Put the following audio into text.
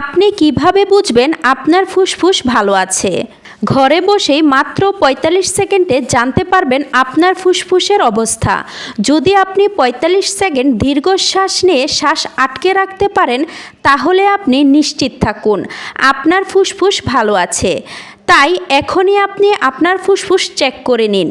আপনি কিভাবে বুঝবেন আপনার ফুসফুস ভালো আছে? ঘরে বসেই মাত্র ৪৫ সেকেন্ডে জানতে পারবেন আপনার ফুসফুসের অবস্থা। যদি আপনি ৪৫ সেকেন্ড দীর্ঘশ্বাস নিয়ে শ্বাস আটকে রাখতে পারেন, তাহলে আপনি নিশ্চিত থাকুন আপনার ফুসফুস ভালো আছে। তাই এখনই আপনি আপনার ফুসফুস চেক করে নিন।